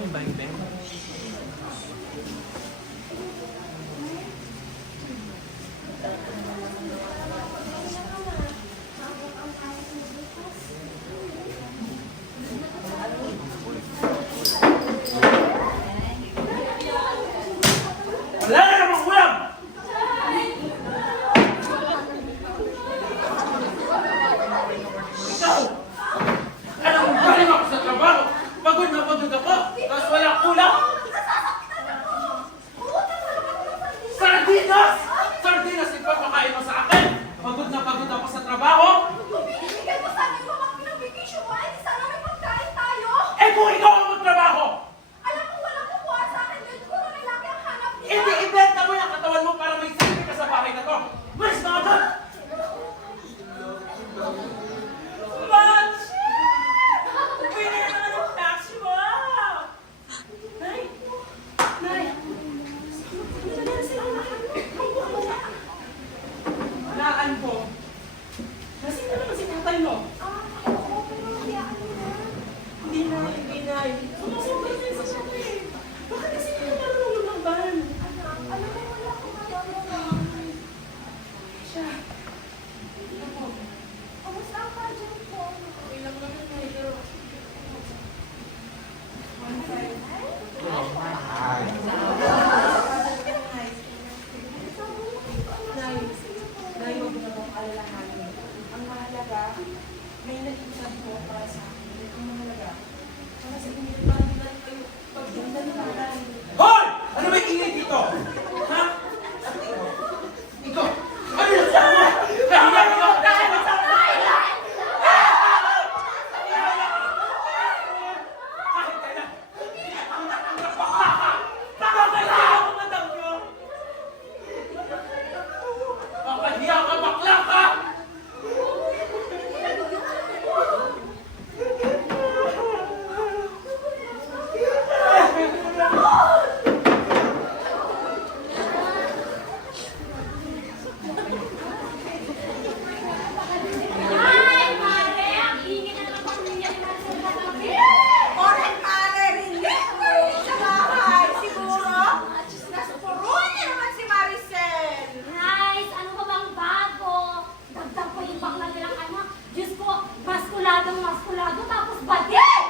may bang-bang. Wala na namang ulam! Ikaw! Alam mo, galing ako sa trabaho! Pagod na pagod ako! Tapos walang ulam! Sardinas! Sardinas ipapakain mo sa akin! Pagod na pagod ako sa trabaho! Ibigay mo sa amin mga pinag-vacation mo, ay sana may pagkain tayo! Eh kung ikaw ang magtrabaho! Alam mo, walang kukuha sa akin yun. Puro lalaki ang hanap nila. Hindi ibenta mo yung katawan mo para may silbi ka sa bahay na to! Mas na ka doon! Manchi! Pwede na naman ang taxi mo! Nay! Nay! Ano na silang lahat? Laan po. Nasaan na naman si tatay mo? Oo, pero hayaan mo na. Hindi na, hindi na. Sumusobra na sa siya eh. Bakit kasi hindi na marunong lumamban? Anak, alam mo, wala akong magagawa. Siya. Kamusta ang pageant mo? Okay lang naman na pero... Nay, huwag mo na pong alalahanin. Ang mahalaga, may nag-usap mo para sa akin. Ang mahalaga, para sa inyo, para di lang kayo pagdundan ng bahay. Hoy! Ano may ingay dito? Ha? Ikaw! Ano yung sabi mo? Nahiya ka! Kahit kailan! Baka kailan ako madam nyo! Makahiya ka, bakla ka! Ay, Mare! Ang ingay na naman pamilya ni Marcel kagabi! Oren, Mare, hindi ko rin sa bahay. Siguro, nas purun niya naman si Maricel. Nice! Ano ba bang bago? Dagdag ko yung bakla nilang anak. Diyos ko, maskulado, tapos badin!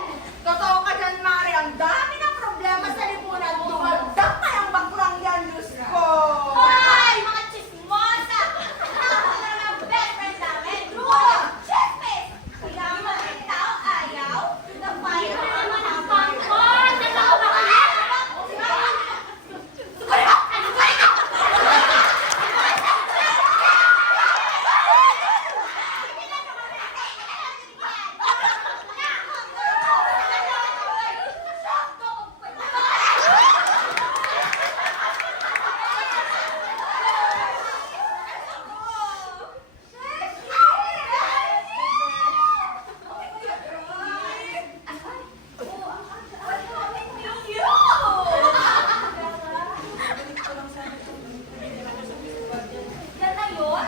Totoo ka dyan, Mare. Ang dami ng problema sa lipunan. Dumagdag pa yung baklang yan, Diyos ko. Hoy! Mga chismosa! Ako na ng best friend namin! Rulo! Chismis! Kaya mga tao ayaw? Nagpayo na naman ang pangkon! Nagawa ba ka? Suguri mo! Suguri mo! Yan na yun?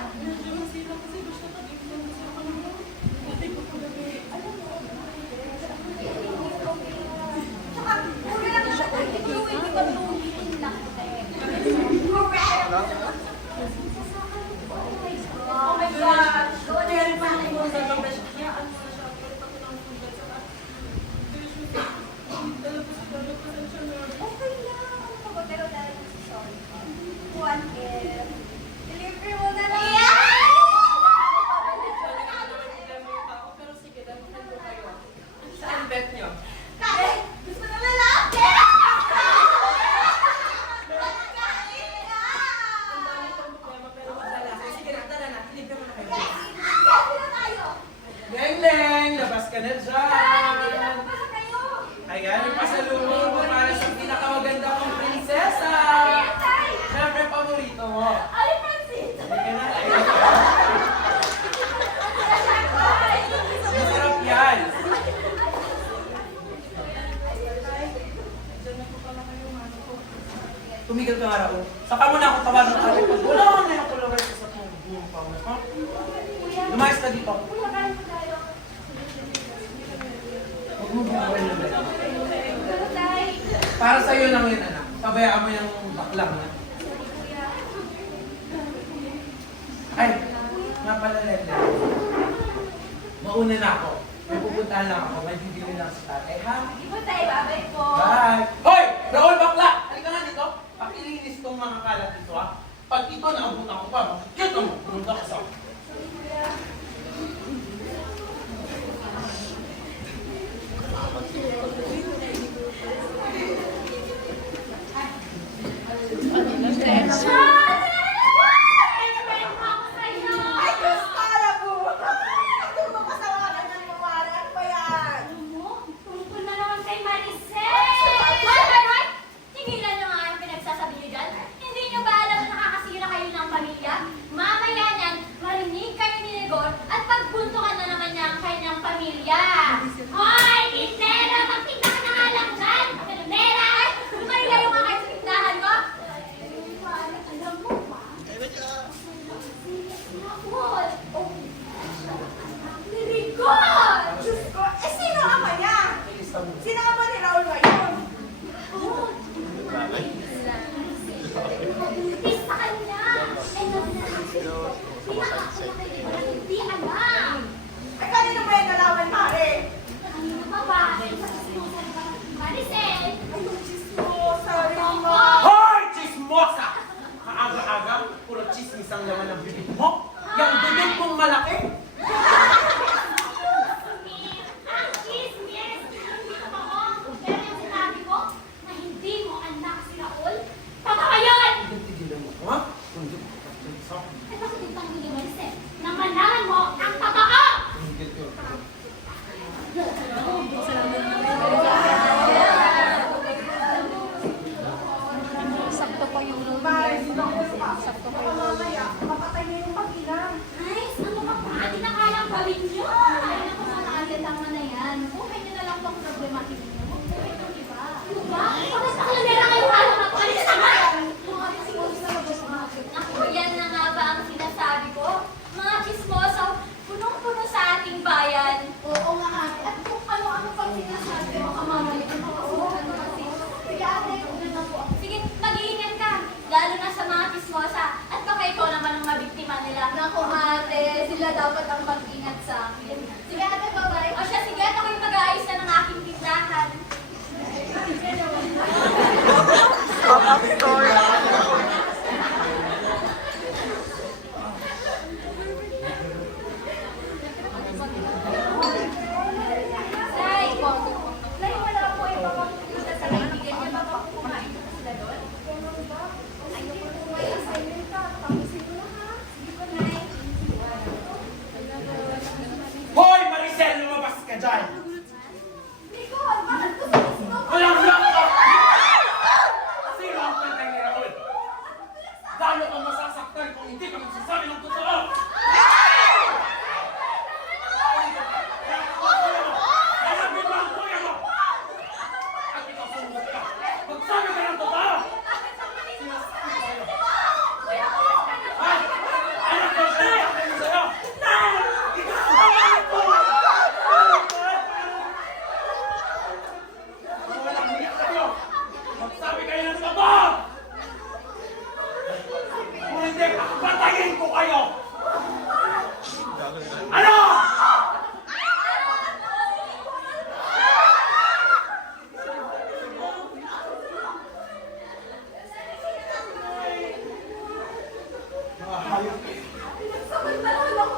Tsaka, puro lang siya. Hindi ko tuwitin lang. Correct! Oh my gosh! Doon na rin pala yung okay lang. Ano pa ba? Pero dahil sorry. What if? Delivery mo na lang. Pero sige, damuhan ko kayo. Saan bet nyo? Kahit gusto na lalaki! Ang dami pang problema pero maglalaki. Sige na, tara na. Libre mo na kayo. Selfie na tayo! Leng-leng! Labas ka na Ay, dyan! para kayo! Ayan, may pasalubong ko para sa pinakamaganda kong prinsesa! Tay! Siyempre, paborito mo. Ay, Francis! Halika na, ayun. Masarap yan! Tumigil ka nga Raul. Saka mo na ako tawagan ng ating pag wala ka na yung kulaway sa buong pa mo. Ha? Lumayas ka dito. Kuya, kain po tayo. Huwag mo bumawal na ba? Pero tay, Para sa'yo lang yun, anak. Pabayaan mo yung baklang na. Ay, nga pala, Lele. Mauna na ako. May pupuntahan lang ako. May bibili lang sa tatay, ha? Hindi po tayo, babay po. Bye! Hoy! Raul, bakla! Halika nga dito. Pakilinis tong mga kalat dito, ha? Pag ito naabutan ko pa, makikita mo. Punta ka sa akin. Ay, Diyos ko, alam mo! Ito mo kasawakan ng mawari. Ano ba yan? Tungkol na naman kay Maricel! Hoy! Tigilan nyo nga ang pinagsasabi nyo dyan. Hindi nyo ba alam na nakakasira kayo ng pamilya? Mamaya niyan, marinig kayo ni Negor at pagbuntukan na naman niya ang kanyang pamilya. Hoy! Tintero! Magtinda ka na nga lang dyan! Pelonera! Lumayo-layo nga kayo sa tindahan ko! Alam mo ba? Nakul! Nirigor! Diyos ko, eh sino ama niya? Ilista mo. Sino ama ni Raul ngayon? Mabuti sa kanya! Ay, hindi alam! Ay, kanino ba yung nalaman, Mare? Kanina pa ba? Maricel! Ay, yung chismosa rin mo. Hoy! Chismosa! Kaaga-aga, puro chismis ang laman ng bibig mo. Yung bibig mong malaki. Ang chismis! Hindi ko ako! Pero yung sinabi ko na hindi mo anak si Raul, totoo yun! Tigilan mo ko, ha? Hindi. Ay, bakit yung tanong ni Maricel? Namanahan mo ang totoo! Hindi ko. Mare, sino ko sakto kayo mamaya. Mapatay na yung pag-ina. Guys, ano ka pa? Tinakalang gawin nyo! Ay, naku, mga nakagandang na yan. Buhay nyo na lang tong problematic nyo. Buhay nyo, diba? Ano ba? Bakit sa kalamera kayong alam ako? Ano sa naman? Ako, yan na nga ba ang sinasabi ko? Mga chismoso, punong-puno sa ating bayan. Oo nga ate. At kung ano-ano pang sinasabi mo, kamamali ang mga ano kasi. Sige ate, una na po. Sige, mag-iingat ka. Lalo na sa mga chismosa. At baka ikaw naman ang mabiktima nila. Naku ate, sila dapat ang mag-ingat sa akin. Sige ate, bye-bye. O siya, sige at ako'y mag-aayos na ng aking tindahan. Nay, Nay, wala po yung papapunta sa kaibigan niya. Baka po kumain po sila doon. Ay, hindi po may assignment ka. Tapusin mo na ha. Sige po, Nay. Hoy, Maricel! Lumabas ka dyan! Nicole, bakit ko sinismo? Walang lang ka! Sino ang pantay ni Raul? Lalo kang masasaktan kung hindi ka magsasabi ng totoo! Hanapin mo ang kuya mo! At ikaw sumunod ka! Magsabi ka ng totoo! Kuya, uwas ka na. Ay! Anak ko! Sabi mo sa'yo! Ikaw ang anak ko! Walang hiyak kayo! Magsabi kayo ng totoo! Kung hindi, patayin ko kayo! Ano? Mga hayop kayo. Pinagsamantalahan ako.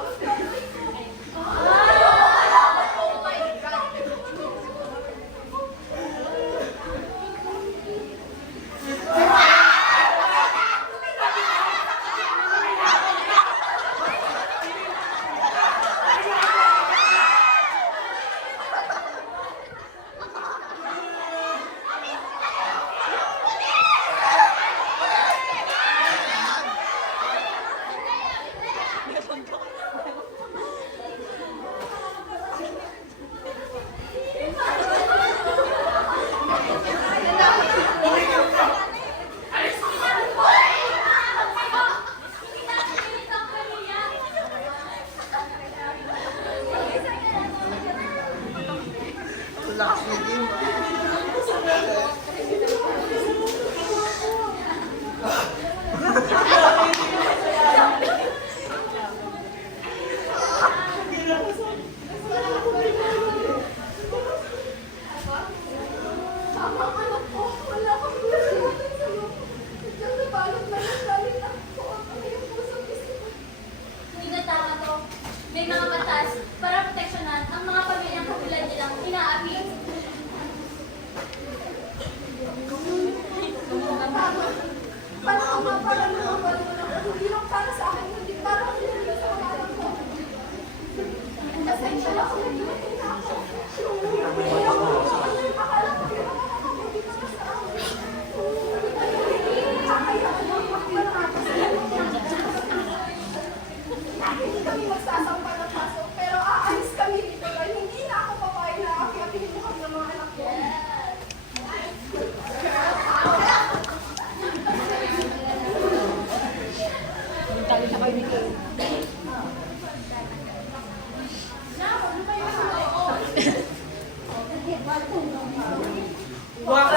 Relax na din. Tama anak ko, wala kang nalalaman sa'yo. Diyan nabalot na yung galing ako at ano yung pusong isipan. Hindi na tama to. May mga batas para proteksyonan ang mga pamilyang katulad nilang inaapi. Paano ka mapala ng mga balon? Hindi lang para sa akin, hindi para sa mga anak ko. Pasensya na ako, naglutin na ako. Akala ko yung mga kakabuti na sa akin. Kakayaan mo, makapalakas na. Hindi kami magsasampa ng pasok, pero aalis kami dito dahil hindi na ako papayag na akiapihin mo kami ng mga anak ko. Huwag